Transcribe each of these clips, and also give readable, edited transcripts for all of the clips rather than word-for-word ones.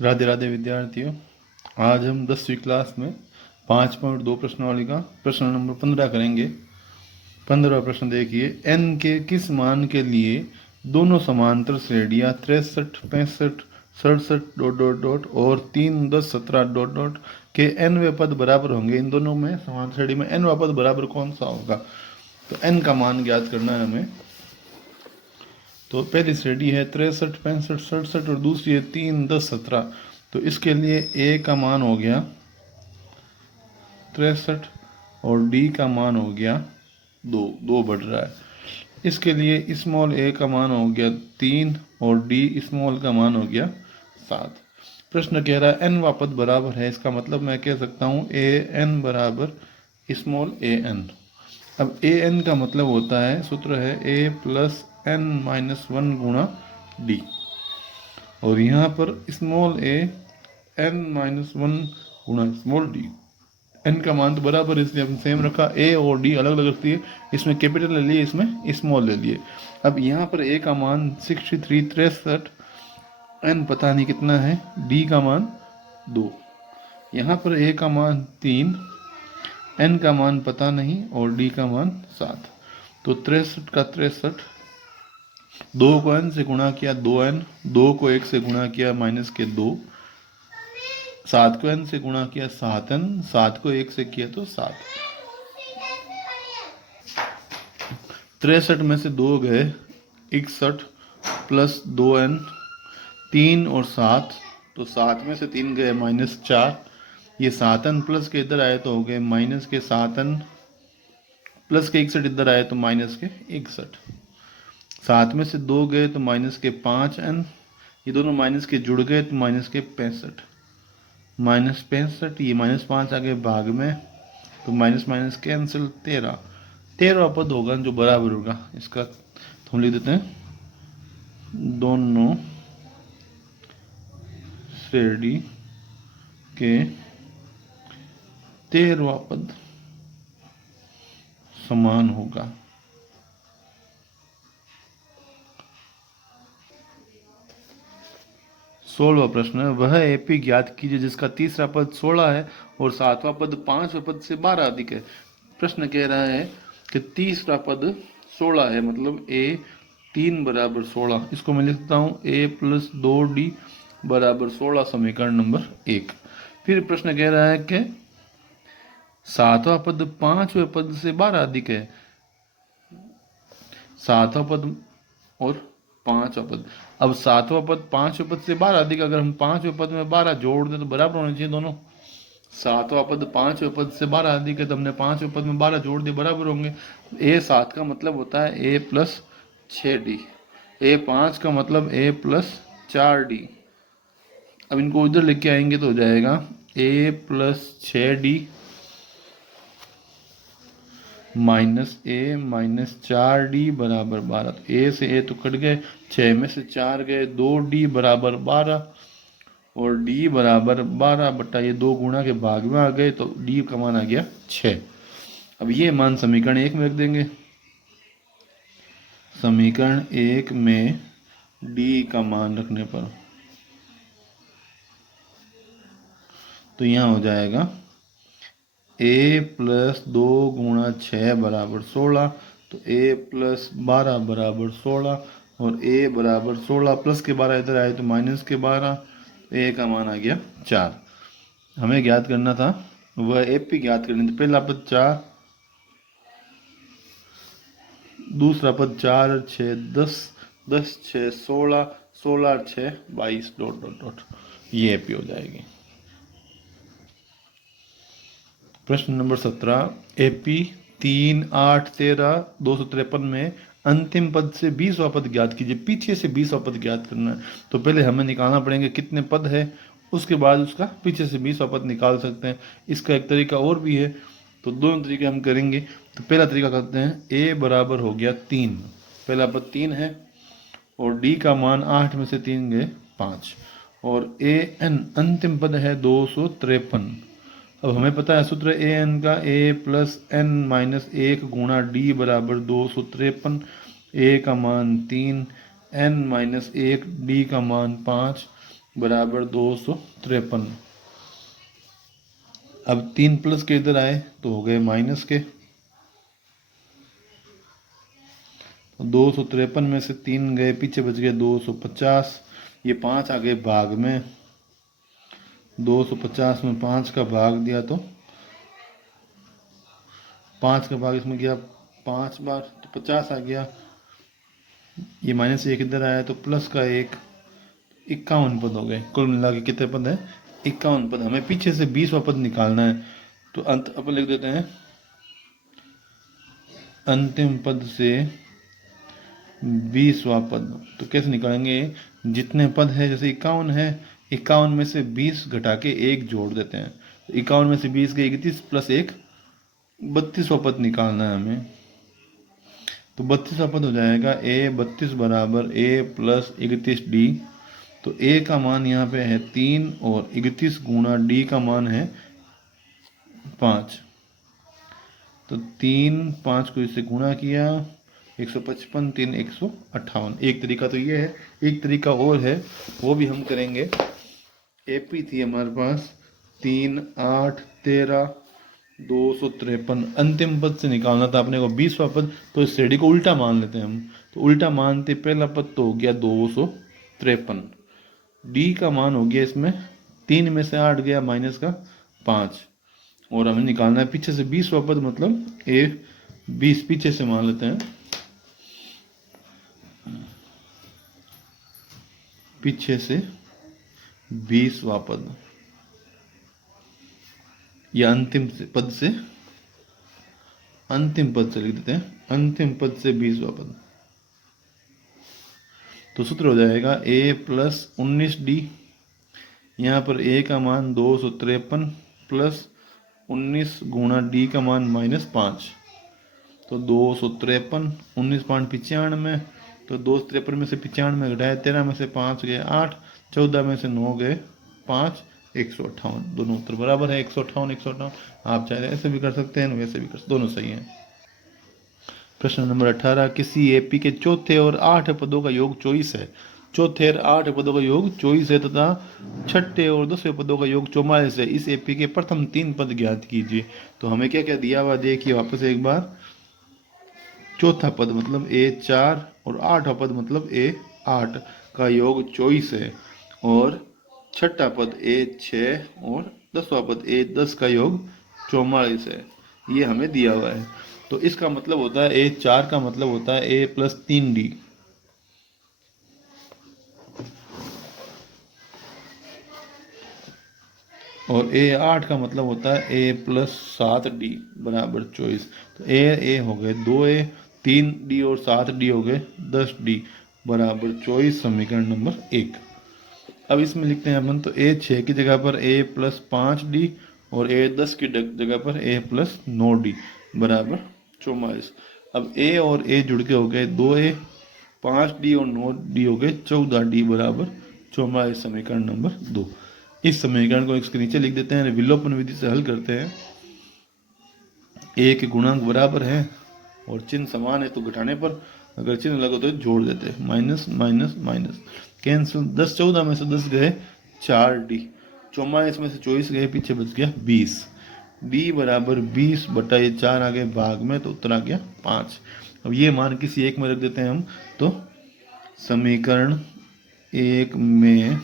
राधे राधे विद्यार्थियों। आज हम 10वीं क्लास में 5.2 प्रश्नावली का प्रश्न नंबर 15 करेंगे। 15वां प्रश्न देखिए, n के किस मान के लिए दोनों समांतर श्रेणियां 63, 65, 67 डॉट डॉट डॉट और 3, 10, 17 डॉट डॉट के nवें पद बराबर होंगे। इन दोनों में समांतर श्रेणी में nवां पद बराबर कौन सा होगा? तो n का मान ज्ञात करना है हमें। तो पहली श्रेणी है 63, 65, 67 और दूसरी है 3, 10, 17। तो इसके लिए a का मान हो गया 63 और d का मान हो गया 2 बढ़ रहा है। इसके लिए स्मॉल a का मान हो गया 3 और d स्मॉल का मान हो गया 7। प्रश्न कह रहा है n वा पद बराबर है। इसका मतलब मैं कह सकता हूँ a n बराबर स्मॉल a n। अब ए एन का मतलब होता है, सूत्र है ए प्लस एन माइनस 1 गुणा डी, और यहाँ पर स्मॉल ए एन माइनस 1 गुणा स्मॉल डी। एन का मान तो बराबर है इसलिए हमने सेम रखा। ए और डी अलग अलग रखती है, इसमें कैपिटल ले लिए, इसमें स्मॉल ले लिए। अब यहाँ पर ए का मान 63, 63, एन पता नहीं कितना है, डी का मान 2। यहाँ पर ए का मान 3, n का मान पता नहीं और d का मान 7। तो 63 का 63, 2 को n से गुणा किया 2n, 2 को 1 से गुणा किया माइनस के 2, 7 को n से गुणा किया 7n, 7 को 1 से किया तो 7। 63 में से 2 गए 61 प्लस 2n, 3 और 7, तो 7 में से 3 गए माइनस 4। ये 7n प्लस के इधर आए तो हो गए माइनस के 7n, प्लस के 61 इधर आए तो माइनस के 61। 7 में से 2 गए तो माइनस के 5n, ये दोनों माइनस के जुड़ गए तो माइनस के 65। माइनस 65, ये माइनस 5 आ गए भाग में तो माइनस माइनस कैंसिल 13। 13वां पद होगा जो बराबर होगा इसका। तो हम लिख देते हैं दोनों श्रेणी के 13वां पद समान होगा। सोलहवां प्रश्न है, वह एपी ज्ञात कीजिए जिसका तीसरा पद 16 है और 7वां पद 5वें पद से 12 अधिक है। प्रश्न कह रहा है कि तीसरा पद 16 है, मतलब a 3 बराबर 16। इसको मैं लिखता हूँ a प्लस 2d बराबर 16, समीकरण नंबर 1। फिर प्रश्न कह रहा है कि 7वां पद 5वें पद से 12 अधिक है। 7वां पद और 5वां पद, अब 7वां पद 5वें पद से 12 अधिक, अगर हम 5वें पद में 12 जोड़ दें तो बराबर होने चाहिए दोनों। 7वां पद 5वें पद से 12 अधिक है तो हमने 5वें पद में 12 जोड़ दिए, बराबर होंगे। ए 7 का मतलब होता है ए प्लस 6d, ए 5 का मतलब ए प्लस 4d। अब इनको उधर लेके आएंगे तो हो जाएगा ए प्लस 6d माइनस ए माइनस 4d बराबर 12। तो ए से ए तो कट गए, 6 में से 4 गए, 2d बराबर 12 और d बराबर 12 बटा ये 2 गुणा के भाग में आ गए तो d का मान आ गया 6। अब ये मान समीकरण 1 में रख देंगे। समीकरण 1 में d का मान रखने पर तो यहाँ हो जाएगा a प्लस 2 गुणा 6 बराबर 16, तो a प्लस 12 बराबर 16 और a बराबर 16 प्लस के 12 इधर आए तो माइनस के 12, a का मान आ गया 4। हमें ज्ञात करना था वह एपी ज्ञात करनी थी। पहला पद 4, दूसरा पद 4 और 6 10, 10 6 16, 16 और 6 22 डॉट डॉट डॉट, ये एपी हो जाएगी। प्रश्न नंबर 17, एपी 3, 8, 13, 253 में अंतिम पद से 20वां पद ज्ञात कीजिए। पीछे से 20वां पद ज्ञात करना है तो पहले हमें निकालना पड़ेंगे कितने पद है, उसके बाद उसका पीछे से 20वां पद निकाल सकते हैं। इसका एक तरीका और भी है, तो दोनों तरीके हम करेंगे। तो पहला तरीका करते हैं, ए बराबर हो गया 3, पहला पद 3 है और डी का मान 8 में से 3 गए 5, और ए एन अंतिम पद है 253। अब हमें पता है सूत्र ए एन का, ए प्लस एन माइनस 1 गुणा डी बराबर 253। ए का मान 3, एन माइनस 1, डी का मान 5 बराबर 253। अब 3 प्लस के इधर आए तो हो गए माइनस के। 253 में से 3 गए पीछे, बच गए 250। ये 5 आ गए भाग में, 250 में 5 का भाग दिया तो 5 का भाग इसमें गया 5 बार तो 50 आ गया। ये माइनस 1 इधर आया तो प्लस का 1, 51 पद हो गए। कुल मिला के कितने पद है? 51 पद। हमें पीछे से 20वां पद निकालना है, तो अंत अपन लिख देते हैं अंतिम पद से 20वां पद। तो कैसे निकालेंगे? जितने पद है, जैसे 51 है, 51 में से 20 घटा के 1 जोड़ देते हैं। तो 51 में से 20 गए 31 प्लस 1, 32वां पद निकालना है हमें। तो 32वां पद हो जाएगा a 32 बराबर a प्लस 31d। तो a का मान यहाँ पे है 3 और 31 गुणा d का मान है 5। तो 3 5 को इससे गुणा किया, 155 3 158। एक तरीका तो ये है, एक तरीका और है, वो भी हम करेंगे। एपी थी हमारे पास 3 8 13 253। अंतिम पद से निकालना था अपने को 20वां पद, तो इस श्रेणी को उल्टा मान लेते हैं हम। तो उल्टा मानते पहला पद तो हो गया 253। डी का मान हो गया इसमें 3 में से 8 गया माइनस का 5, और हमें निकालना है पीछे से 20वां पद, मतलब ए 20 पीछे से मान लेते हैं। पीछे से 20वां पद, या अंतिम पद से, अंतिम पद से लिख देते हैं, अंतिम पद से 20वां पद। तो सूत्र हो जाएगा a प्लस 19d। यहाँ पर a का मान 253 प्लस 19 गुणा d का मान -5। तो 253, 19 5 95। तो 253 में से 95 घटाया, 13 में से 5 गए 8, 14 में से 9 गए 5, 158। दोनों उत्तर बराबर है, 158 158। आप चाहे ऐसे भी कर सकते हैं, वैसे भी कर सकते, दोनों सही हैं। प्रश्न नंबर 18, किसी एपी के चौथे और 8 पदों का योग 24 है। चौथे और 8 पदों का योग 24 है तथा छठे और 10वें पदों का योग 44 है। इस एपी के प्रथम 3 पद ज्ञात कीजिए। तो हमें क्या क्या दिया हुआ देखिए वापस एक बार। चौथा पद मतलब A4 और 8वां पद मतलब A8 का योग 24 है, और छठा पद A6 और 10वां पद A10 का योग 44 है। ये हमें दिया हुआ है। तो इसका मतलब होता है A4 का मतलब होता है A प्लस 3D, और A8 का मतलब होता है A प्लस 7D बराबर 24। तो A हो गए 2A, 3D और 7D हो गए 10D बराबर 24, समीकरण नंबर 1। अब इसमें लिखते हैं अपन, तो A6 की जगह पर A प्लस 5D और A10 की जगह पर A प्लस 9D बराबर 44। अब A और A जुड़ के हो गए 2A, 5D और 9D हो गए 14D बराबर 44, समीकरण नंबर 2। इस समीकरण को इसके नीचे लिख देते हैं, विलोपन विधि से हल करते हैं। A के गुणांक बराबर है और चिन्ह समान है, तो घटाने पर अगर चिन्ह अलग हो तो जोड़ देते हैं, माइनस माइनस माइनस कैंसिल। 10 14 में से 10 गए 4D, 44 में से 24 गए, पीछे बच गया 20। D बराबर 20 बटा ये 4 आ गए भाग में, तो उत्तर आ गया 5। अब ये मान किसी एक में रख देते हैं हम। तो समीकरण 1 में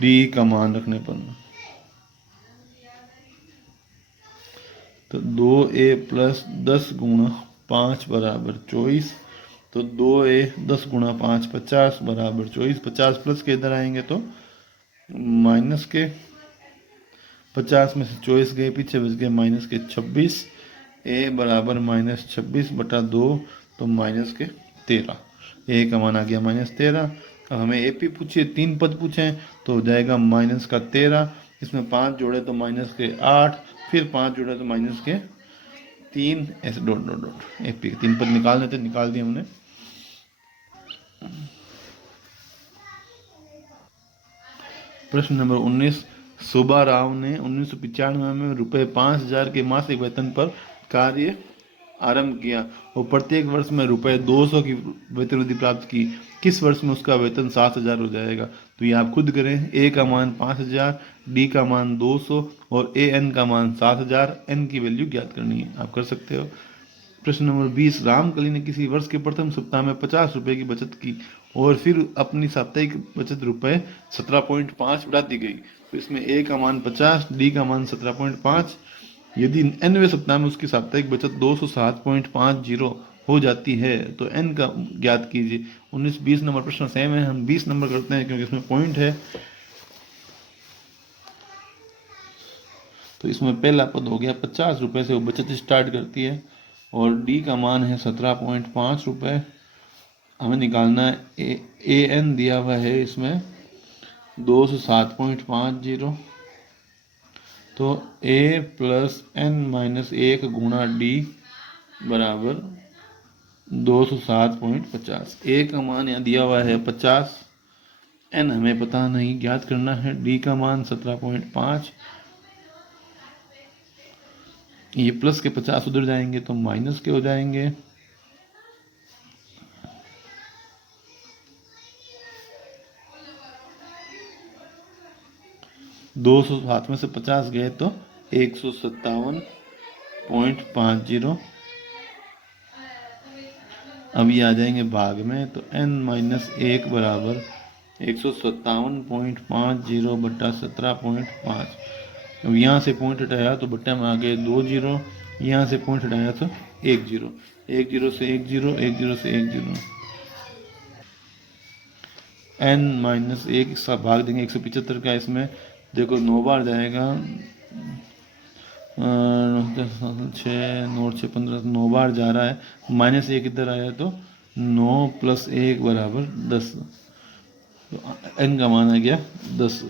D का मान रखने पर, तो 2A प्लस 10 गुणा 5 बराबर 24। तो 2A 10 गुणा 5 50 बराबर 24। 50 प्लस के इधर आएंगे तो माइनस के, 50 में से 24 गए पीछे बच गए माइनस के 26। A बराबर -26 बटा 2, तो माइनस के 13। A का मान आ गया -13। अब हमें AP पूछिए, 3 पद पूछे, तो हो जाएगा माइनस का 13, इसमें 5 जोड़े तो माइनस के 8, फिर 5 जोड़े तो माइनस के 3, ऐसे डॉट डॉट डॉट। AP के 3 पद निकालने थे, निकाल दिए हमने। प्रश्न नंबर 19, सुब्बा राव ने 1995 में ₹5000 के मासिक वेतन पर कार्य आरंभ किया और प्रत्येक वर्ष में ₹200 की वेतन वृद्धि प्राप्त की, किस वर्ष में उसका वेतन 7,000 हो जाएगा? तो ये आप खुद करें। ए का मान 5,000, डी का मान 200 और ए एन का मान 7,000, एन की वैल्यू ज्ञात करनी है। आप कर सकते हो। प्रश्न नंबर 20, रामकली ने किसी वर्ष के प्रथम सप्ताह में 50 रुपए की बचत की और फिर अपनी साप्ताहिक बचत रुपए 17.5 बढ़ा दी गई। तो इसमें ए का मान 50, डी का मान 17.5। यदि nवें सप्ताह में उसकी साप्ताहिक बचत 207.50 हो जाती है तो n का ज्ञात कीजिए। 19-20 नंबर प्रश्न सेम है, हम 20 नंबर करते हैं क्योंकि इसमें पॉइंट है। तो इसमें पहला पद हो गया 50 रुपये से वो बचत स्टार्ट करती है और डी का मान है 17.5 रुपये। हमें निकालना है ए एन दिया हुआ है इसमें 207.50। तो a प्लस n माइनस 1 गुणा डी बराबर 207.50। ए का मान यहाँ दिया हुआ है 50, n हमें पता नहीं, ज्ञात करना है। डी का मान 17.5, ये प्लस के 50 उधर जाएंगे तो माइनस के हो जाएंगे। दो सौ सात में से 50 गए तो 157.50। अब ये आ जाएंगे भाग में तो n माइनस 1 बराबर 157.50 बट्टा 17.5। अब यहाँ से पॉइंट हटाया तो बट्टे में आ गए 2 जीरो, यहाँ से पॉइंट हटाया तो 1 जीरो, 1 जीरो से 1 जीरो, 1 जीरो से 1 जीरो। n माइनस 1 इसका भाग देंगे 175 का। इसमें देखो 9 बार जाएगा, 6 9 6 15, 9 बार जा रहा है। माइनस 1 इधर आया तो 9 प्लस 1 बराबर 10। तो n का मान आ गया 10।